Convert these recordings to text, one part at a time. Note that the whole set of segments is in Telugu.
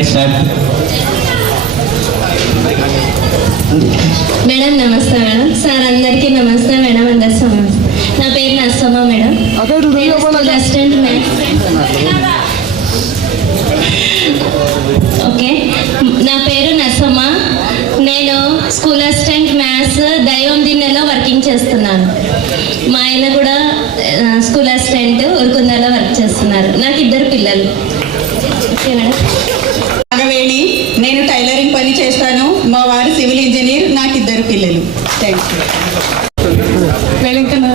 Right start. మేడం నమస్తే మేడం. సార్ అందరికీ నమస్తే మేడం. అందరికీ నమస్తే. నా పేరు Narsamma madam. School assistant madam. Okay, నా పేరు నర్సమ్మ. నేను స్కూల్ అసిస్టెంట్ మ్యాథ్స్ దైవం దిన్నెలో వర్కింగ్ చేస్తున్నాను. మా ఆయన కూడా స్కూల్ అసిస్టెంట్ ఉరుకుందలో వర్క్ చేస్తున్నారు. నాకు 2 పిల్లలు. Okay madam. నాగవేణి, నేను టైలరింగ్ పని చేస్తాను. మా వారు సివిల్ ఇంజనీర్. నాకు 2 పిల్లలు. Thank you. వెలంకన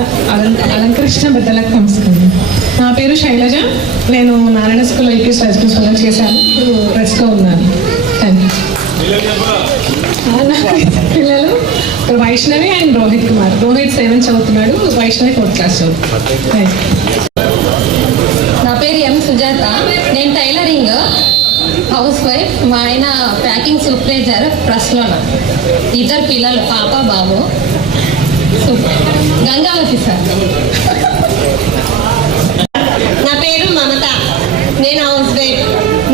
అలంకృష్ణ బిడ్డలకు నమస్కారం. నా పేరు శైలజ. నేను నారాయణ స్కూల్లో యూపీఎస్ హై స్కూల్ చేశాను. ఇప్పుడు రెస్ట్లో ఉన్నాను. Thank you. పిల్లలు వైష్ణవి అండ్ రోహిత్ కుమార్. రోహిత్ 7th చదువుతున్నాడు, వైష్ణవి 4th క్లాస్ చదువుతున్నాడు. నా పేరు ఎం సుజాత. నేను టైలరింగ్ హౌస్ వైఫ్. మా ఆయన ప్యాకింగ్ సూపర్వైజర్ ప్రెస్లో. 2 పిల్లలు, పాప బాబు. గంగావతి సార్. నా పేరు మమత. నేను హౌస్ వైఫ్.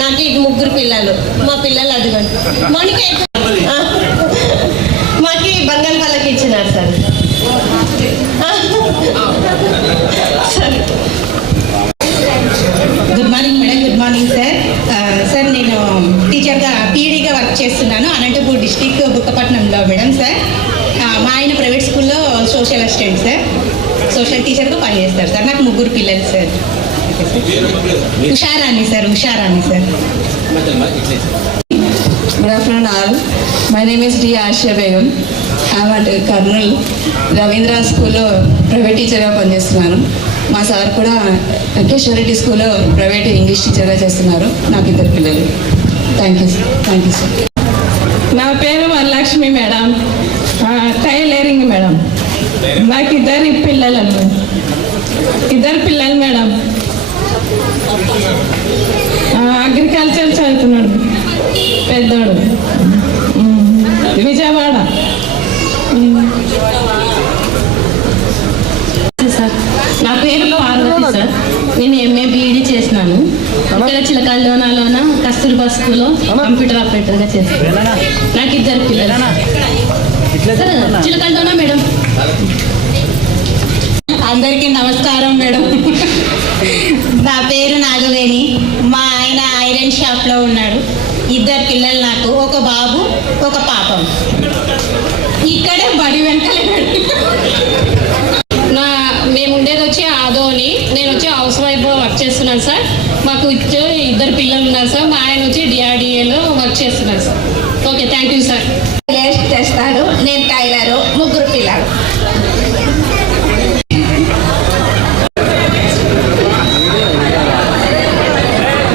నాకు 3 పిల్లలు. మా పిల్లలు అదిగోండి. మనకి మాకు బంగాళ వాళ్ళకి ఇచ్చినారు sir. Good morning madam. Good morning sir. Sir నేను టీచర్గా పీఈడీగా వర్క్ చేస్తున్నాను అనంతపూర్ డిస్టిక్ బుక్కపట్నంలో మేడం. సార్ మా ఆయన ప్రైవేట్ స్కూల్లో సోషల్ అసిస్టెంట్ సార్. సోషల్ టీచర్గా పనిచేస్తారు సార్. నాకు 3 పిల్లలు sir. Usharani sir. Usharani sir. Good afternoon all. My name is D. Asha Begum. I am at Karnool Ravindra స్కూల్లో ప్రైవేట్ టీచర్గా పనిచేస్తున్నాను. మా సార్ కూడా కేశవరెడ్డి స్కూల్లో ప్రైవేట్ ఇంగ్లీష్ టీచర్గా చేస్తున్నారు. నాకు 2 పిల్లలు. Thank you sir. నా పేరు వరలక్ష్మి మేడం. Tailoring madam. నాకు 2 పిల్లలు. 2 పిల్లలు మేడం. అగ్రికల్చర్ చదువుతున్నాడు పెద్దోడు, విజయవాడ. సార్ నా పేరు పార్వతి సార్. నేను ఎంఏ బీఈడీ చేసినాను. ఇక్కడ చిలకల్లోనలోన కస్తూర్బా స్కూల్లో కంప్యూటర్ ఆపరేటర్గా చేస్తాను. నాకు 2 పిల్లలు. చిలకల్లోనా మేడం. అందరికీ నమస్కారం మేడం. నా పేరు నాగవేణి. మా ఆయన ఐరన్ షాప్లో ఉన్నాడు. 2 పిల్లలు నాకు. ఒక బాబు, ఒక పాపం. ఇక్కడే బడి వెంటలే. మేము ఉండేది వచ్చి ఆదోని. నేను వచ్చి హౌస్ వైఫ్ వర్క్ చేస్తున్నాను సార్. మాకు 2 పిల్లలు ఉన్నారు సార్. మా ఆయన వచ్చి డిఆర్డిఏలో వర్క్ చేస్తున్నారు sir. Okay, thank you sir. చేస్తాడు. నేను టైలరు. 3 పిల్లలు.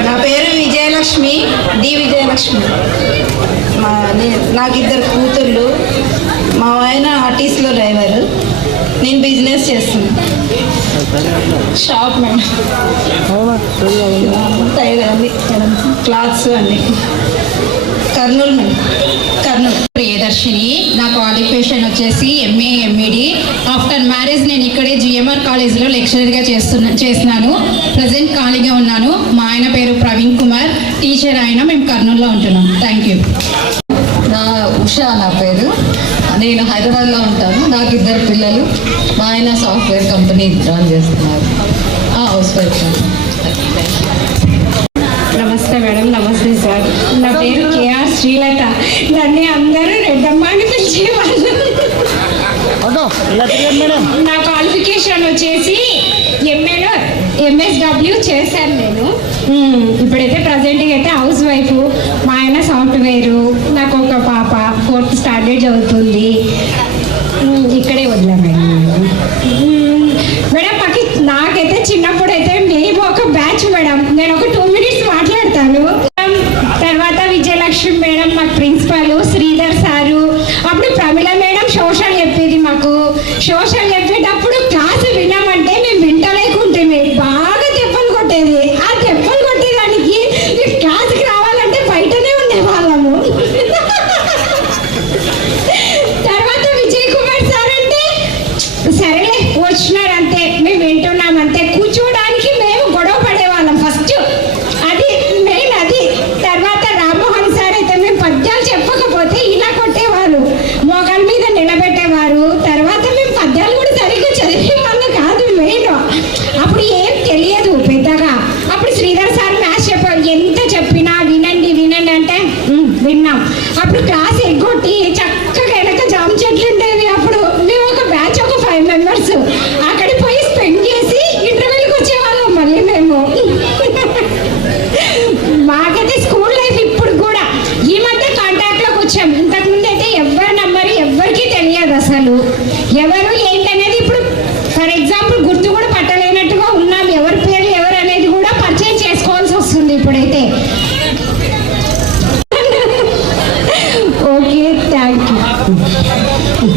నా పేరు విజయలక్ష్మి. డి విజయలక్ష్మి. నాకు 2 కూతుళ్ళు. మా ఆయన ఆర్టీసీలో డ్రైవరు. నేను బిజినెస్ చేస్తున్నాను. Shop madam. అన్ని క్లాత్స్ అన్నీ. కర్నూలు మేడం. కర్నూలు. ప్రియదర్శిని. నా క్వాలిఫికేషన్ వచ్చేసి ఎంఏ ఎంఈడి. ఆఫ్టర్ మ్యారేజ్ నేను ఇక్కడే జిఎంఆర్ కాలేజ్లో లెక్చరర్గా చేస్తున్నాను. ప్రజెంట్ ఖాళీగా ఉన్నాను. మా ఆయన పేరు ప్రవీణ్ కుమార్. టీచర్ ఆయన. మేము కర్నూలులో ఉంటున్నాం. Thank you. ఉషా నా పేరు. నేను హైదరాబాద్లో ఉంటాను. నాకు 2 పిల్లలు. మా ఆయన సాఫ్ట్వేర్ కంపెనీ రన్ చేస్తున్నారు. House wife. నమస్తే మేడం. నమస్తే సార్. నా పేరు కేఆర్ శ్రీలత. నన్ను అందరూ రెడ్డమ్మ అని పిలిచేవాళ్ళు. నా క్వాలిఫికేషన్ వచ్చేసి ఎంఏలో ఎంఎస్డబ్ల్యూ చేశాను నేను. ఇప్పుడైతే ప్రజెంట్గా అయితే హౌస్ వైఫ్. మా ఆయన సాఫ్ట్వేరు. నాకు ఒక పాప 4th స్టాండర్డ్ చదువుతుంది. ఇక్కడే వదిలే మేడం. మేడం నాకైతే చిన్నప్పుడు అయితే మేము ఒక బ్యాచ్ మేడం. నేను ఒక 2 minutes